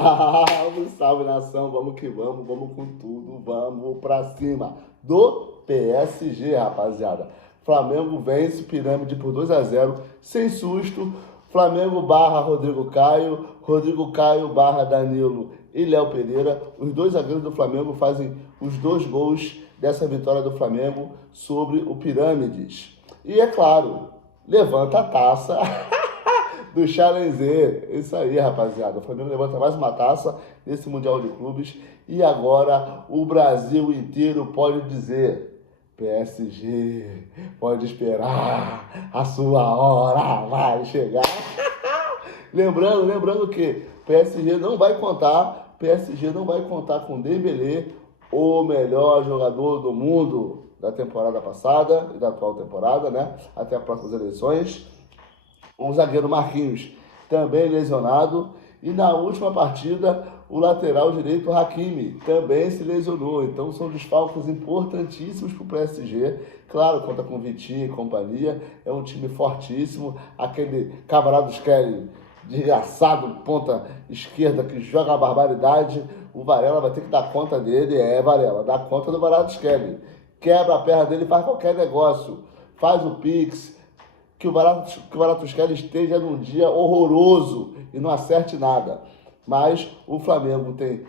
Salve, salve nação, vamos que vamos com tudo, vamos pra cima do PSG, rapaziada. Flamengo vence Pirâmide por 2-0, sem susto. Flamengo barra Rodrigo Caio barra Danilo e Léo Pereira. Os dois zagueiros do Flamengo fazem os 2 gols dessa vitória do Flamengo sobre o Pirâmides. E é claro, levanta a taça do Challenger. Isso aí, rapaziada. O Flamengo levanta mais uma taça nesse Mundial de Clubes. E agora o Brasil inteiro pode dizer: PSG, pode esperar, a sua hora vai chegar. Lembrando que PSG não vai contar com Dembélé, o melhor jogador do mundo da temporada passada e da atual temporada, né? Até as próximas eleições. O zagueiro Marquinhos também lesionado. E na última partida, o lateral direito Hakimi também se lesionou. Então são desfalques importantíssimos para o PSG. Claro, conta com Vitinho e companhia. É um time fortíssimo. Aquele Kvaratskhelia, desgraçado, ponta esquerda, que joga a barbaridade. O Varela vai ter que dar conta dele. Varela, dá conta do Kvaratskhelia. Quebra a perna dele, faz qualquer negócio. Faz o Pix. Que o Kvaratskhelia esteja num dia horroroso e não acerte nada. Mas o Flamengo tem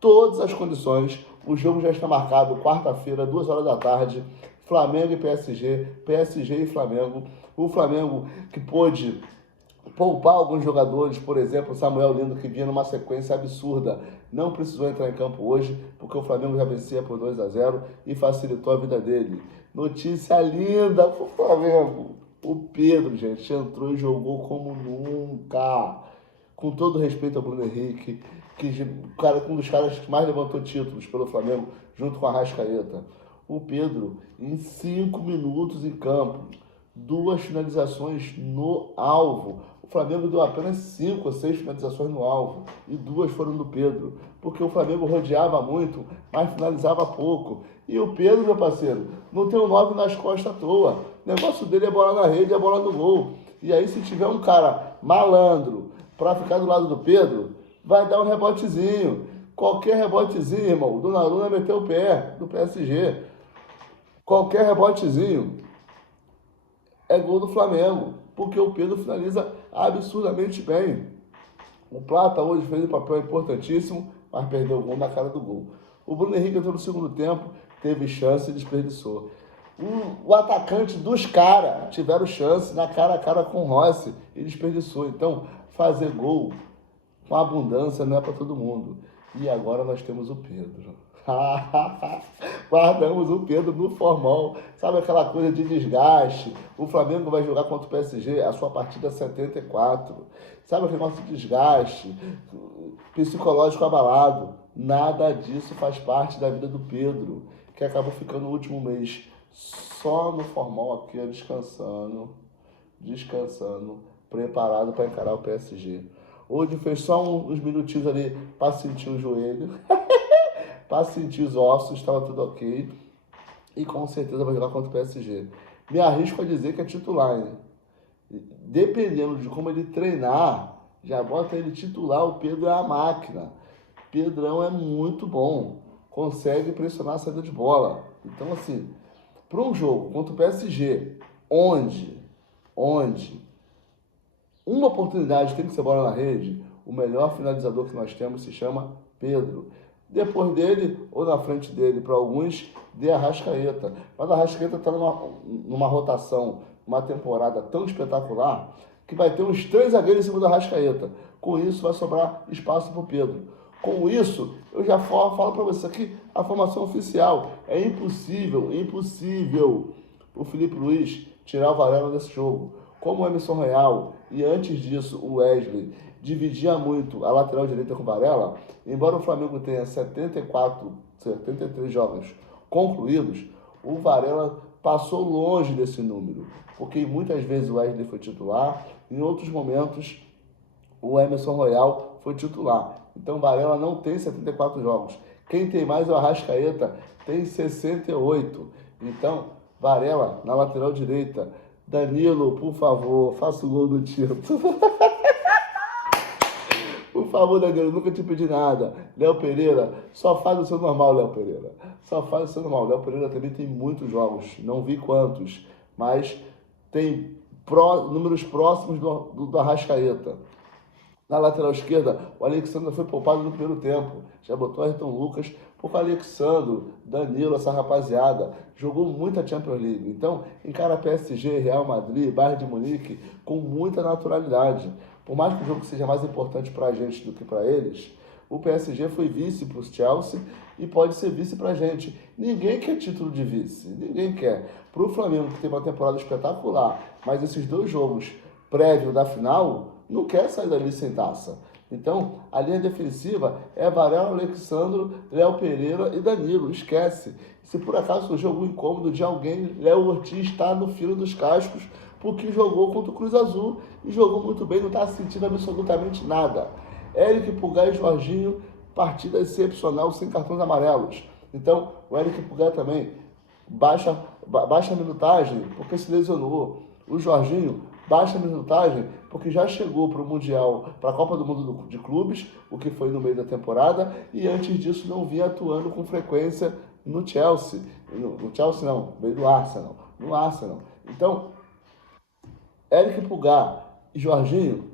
todas as condições. O jogo já está marcado quarta-feira, 2 horas da tarde. Flamengo e PSG, PSG e Flamengo. O Flamengo que pôde poupar alguns jogadores, por exemplo, o Samuel Lino, que vinha numa sequência absurda, não precisou entrar em campo hoje, porque o Flamengo já vencia por 2-0 e facilitou a vida dele. Notícia linda pro Flamengo. O Pedro, gente, entrou e jogou como nunca. Com todo respeito ao Bruno Henrique, um dos caras que mais levantou títulos pelo Flamengo, junto com a Arrascaeta. O Pedro, em 5 minutos em campo, 2 finalizações no alvo. O Flamengo deu apenas 5 ou 6 finalizações no alvo e 2 foram do Pedro, porque o Flamengo rodeava muito, mas finalizava pouco. E o Pedro, meu parceiro, não tem um 9 nas costas à toa. O negócio dele é bola na rede, é bola no gol. E aí, se tiver um cara malandro para ficar do lado do Pedro, vai dar um rebotezinho. Qualquer rebotezinho, irmão. O Donnarumma meteu o pé do PSG. Qualquer rebotezinho é gol do Flamengo, porque o Pedro finaliza absurdamente bem. O Plata hoje fez um papel importantíssimo, mas perdeu o gol na cara do gol. O Bruno Henrique entrou no segundo tempo, teve chance e desperdiçou. O atacante dos caras tiveram chance na cara a cara com o Rossi e desperdiçou. Então, fazer gol com abundância não é para todo mundo. E agora nós temos o Pedro. Guardamos o Pedro no formol. Sabe aquela coisa de desgaste? O Flamengo vai jogar contra o PSG, a sua partida é 74. Sabe aquele negócio de desgaste, psicológico abalado? Nada disso faz parte da vida do Pedro, que acabou ficando no último mês só no formol aqui, descansando, preparado para encarar o PSG. Hoje fez só uns minutinhos ali para sentir o joelho, para sentir os ossos, estava tudo ok. E com certeza vai jogar contra o PSG. Me arrisco a dizer que é titular, hein? Dependendo de como ele treinar, já bota ele titular. O Pedro é a máquina. Pedrão é muito bom. Consegue pressionar a saída de bola. Então, assim, para um jogo contra o PSG, onde uma oportunidade tem que ser bola na rede, o melhor finalizador que nós temos se chama Pedro. Depois dele, ou na frente dele, para alguns, de Arrascaeta. Mas a Arrascaeta está numa rotação, uma temporada tão espetacular, que vai ter uns 3 zagueiros em cima da Arrascaeta. Com isso, vai sobrar espaço para o Pedro. Com isso, eu já falo para você aqui, a formação oficial. É impossível o Felipe Luiz tirar o Varela desse jogo. Como o Emerson Royal e antes disso o Wesley dividia muito a lateral direita com o Varela, embora o Flamengo tenha 73 jogos concluídos, o Varela passou longe desse número, porque muitas vezes o Wesley foi titular, em outros momentos o Emerson Royal foi titular. Então o Varela não tem 74 jogos. Quem tem mais é o Arrascaeta, tem 68. Então, Varela na lateral direita. Danilo, por favor, faça o gol do título. O favor, Danilo, nunca te pedi nada. Léo Pereira, só faz o seu normal, Léo Pereira. Só faz o seu normal. Léo Pereira também tem muitos jogos, não vi quantos, mas tem números próximos do Arrascaeta. Na lateral esquerda, o Alexandre foi poupado no primeiro tempo. Já botou Ayrton Lucas, porque o Alexandre, Danilo, essa rapaziada, jogou muita Champions League. Então, encara PSG, Real Madrid, Bayern de Munique com muita naturalidade. Por mais que o jogo seja mais importante para a gente do que para eles, o PSG foi vice para o Chelsea e pode ser vice para a gente. Ninguém quer título de vice, ninguém quer. Para o Flamengo, que tem uma temporada espetacular, mas esses 2 jogos prévios da final, não quer sair dali sem taça. Então, a linha defensiva é Varela, Alexandre, Léo Pereira e Danilo. Esquece. Se por acaso surgiu algum incômodo de alguém, Léo Ortiz está no filo dos cascos, porque jogou contra o Cruz Azul e jogou muito bem, não está sentindo absolutamente nada. Eric Pulgar e Jorginho, partida excepcional, sem cartões amarelos. Então, o Eric Pulgar também baixa a minutagem porque se lesionou. O Jorginho baixa a minutagem porque já chegou para o Mundial, para a Copa do Mundo de Clubes, o que foi no meio da temporada, e antes disso não vinha atuando com frequência no Chelsea. No Chelsea não, veio do Arsenal. No Arsenal. Então, Eric Pulgar e Jorginho,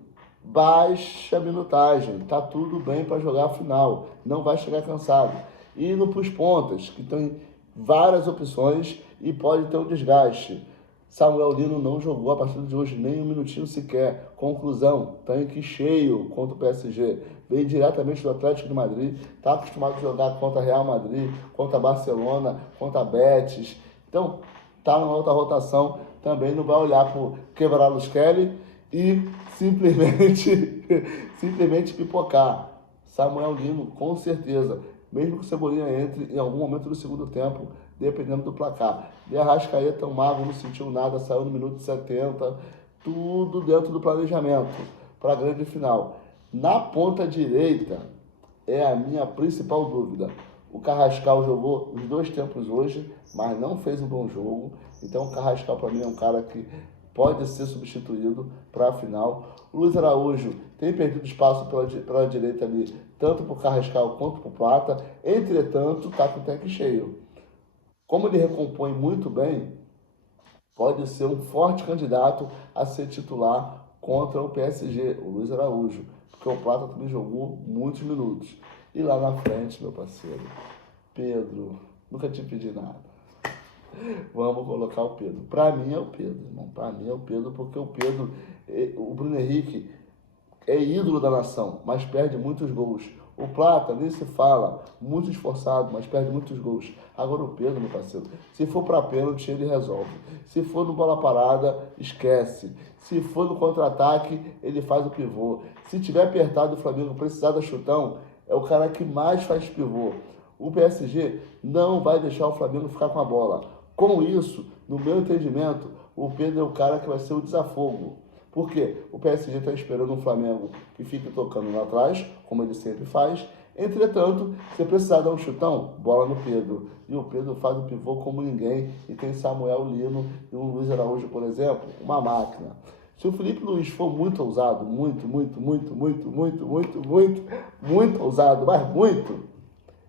baixa a minutagem. Tá tudo bem para jogar a final. Não vai chegar cansado. E indo para os pontas, que tem várias opções e pode ter um desgaste. Samuel Lino não jogou a partir de hoje nem um minutinho sequer. Conclusão, tanque cheio contra o PSG. Veio diretamente do Atlético de Madrid. Está acostumado a jogar contra Real Madrid, contra Barcelona, contra Betis. Então, está numa outra rotação. Também não vai olhar para o Kvaratskhelia e simplesmente pipocar. Samuel Lino, com certeza. Mesmo que o Cebolinha entre em algum momento do segundo tempo, dependendo do placar. De Arrascaeta, o Mago não sentiu nada, saiu no minuto 70, tudo dentro do planejamento para a grande final. Na ponta direita, é a minha principal dúvida. O Carrascal jogou os 2 tempos hoje, mas não fez um bom jogo. Então o Carrascal para mim é um cara que pode ser substituído para a final. O Luiz Araújo tem perdido espaço pela direita ali, tanto para o Carrascal quanto para o Plata. Entretanto, está com o tanque cheio. Como ele recompõe muito bem, pode ser um forte candidato a ser titular contra o PSG, o Luiz Araújo, porque o Plata também jogou muitos minutos. E lá na frente, meu parceiro, Pedro, nunca te pedi nada. Vamos colocar o Pedro. Para mim é o Pedro, irmão. Para mim é o Pedro, porque o Pedro, o Bruno Henrique é ídolo da nação, mas perde muitos gols. O Plata, nem se fala, muito esforçado, mas perde muitos gols. Agora o Pedro, meu parceiro, se for para pênalti, ele resolve. Se for no bola parada, esquece. Se for no contra-ataque, ele faz o pivô. Se tiver apertado o Flamengo precisar da chutão, é o cara que mais faz pivô. O PSG não vai deixar o Flamengo ficar com a bola. Com isso, no meu entendimento, o Pedro é o cara que vai ser o desafogo. Por quê? O PSG está esperando um Flamengo que fique tocando lá atrás, como ele sempre faz. Entretanto, se precisar dar um chutão, bola no Pedro. E o Pedro faz o pivô como ninguém. E tem Samuel Lino e um Luiz Araújo, por exemplo, uma máquina. Se o Felipe Luiz for muito ousado, muito ousado, mas muito,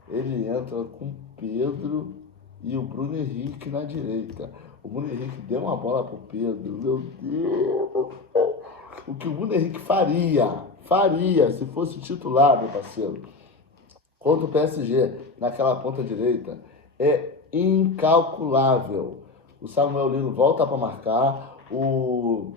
ele entra com Pedro e o Bruno Henrique na direita. O Bruno Henrique deu uma bola pro Pedro, meu Deus. O que o Bruno Henrique faria se fosse titular, meu parceiro, contra o PSG, naquela ponta direita, é incalculável. O Samuel Lino volta para marcar, o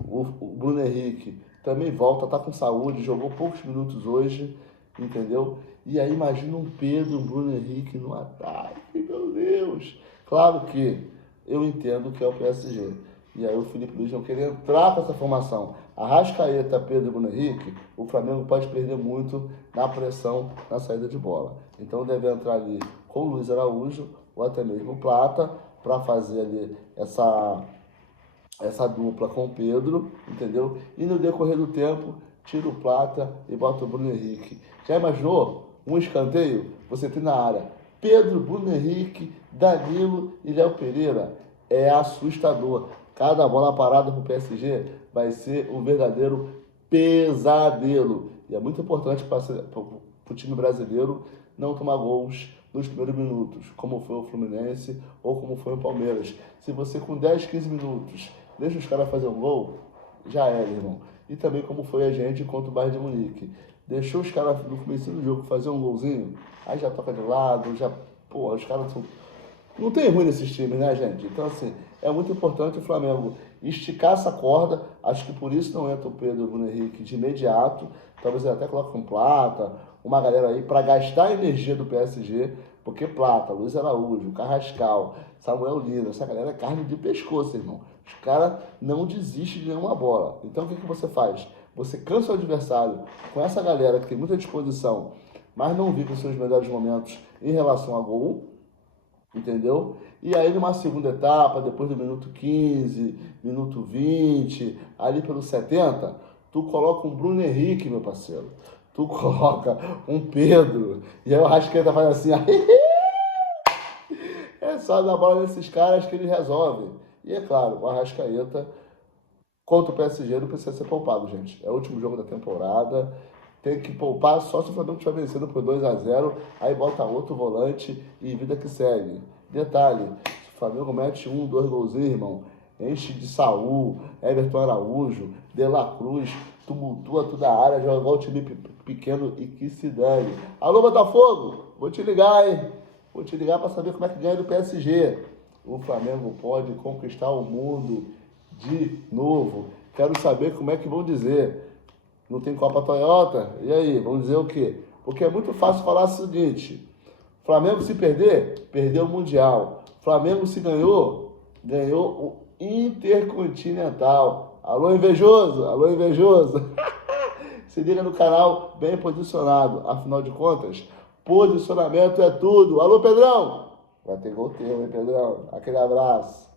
Bruno Henrique também volta, tá com saúde, jogou poucos minutos hoje, entendeu? E aí imagina um Pedro, um Bruno Henrique no ataque, meu Deus. Claro que eu entendo que é o PSG. E aí o Felipe Luiz não querer entrar com essa formação. Arrascaeta, Pedro e Bruno Henrique, o Flamengo pode perder muito na pressão na saída de bola. Então deve entrar ali com o Luiz Araújo ou até mesmo o Plata para fazer ali essa dupla com o Pedro, entendeu? E no decorrer do tempo, tira o Plata e bota o Bruno Henrique. Já imaginou um escanteio? Você tem na área Pedro, Bruno Henrique, Danilo e Léo Pereira. É assustador. Cada bola parada pro PSG vai ser um verdadeiro pesadelo. E E é muito importante para o time brasileiro não tomar gols nos primeiros minutos, como foi o Fluminense ou como foi o Palmeiras. Se você com 10, 15 minutos deixa os caras fazer um gol, já era, irmão. E também como foi a gente contra o Bayern de Munique. Deixou os caras no começo do jogo fazer um golzinho, aí já toca de lado, já, pô, os caras são... Não tem ruim nesses times, né, gente? Então, assim, é muito importante o Flamengo esticar essa corda. Acho que por isso não entra o Pedro Bruno Henrique de imediato. Talvez ele até coloque um Plata, uma galera aí, para gastar a energia do PSG. Porque Plata, Luiz Araújo, Carrascal, Samuel Lino, essa galera é carne de pescoço, irmão. Os caras não desistem de nenhuma bola. Então, o que você faz? Você cansa o adversário com essa galera que tem muita disposição, mas não vive os seus melhores momentos em relação a gol. Entendeu? E aí numa segunda etapa, depois do minuto 15, minuto 20, ali pelo 70, tu coloca um Bruno Henrique, meu parceiro. Tu coloca um Pedro. E aí o Arrascaeta faz assim, é só dar bola nesses caras que ele resolve. E é claro, o Arrascaeta contra o PSG não precisa ser poupado, gente. É o último jogo da temporada. Tem que poupar só se o Flamengo estiver vencendo por 2-0. Aí bota outro volante e vida que segue. Detalhe, se o Flamengo mete 1, 2 golzinhos, irmão, enche de Saul, Everton Araújo, De La Cruz, tumultua toda a área, joga igual o time pequeno e que se dane. Alô, Botafogo, vou te ligar, hein? Vou te ligar para saber como é que ganha do PSG. O Flamengo pode conquistar o mundo de novo. Quero saber como é que vão dizer. Não tem Copa Toyota? E aí, vamos dizer o quê? Porque é muito fácil falar o seguinte: Flamengo se perder, perdeu o Mundial. Flamengo se ganhou, ganhou o Intercontinental. Alô, invejoso! Alô, invejoso! Se liga no canal bem posicionado. Afinal de contas, posicionamento é tudo. Alô, Pedrão! Vai ter gol teu, hein, Pedrão? Aquele abraço.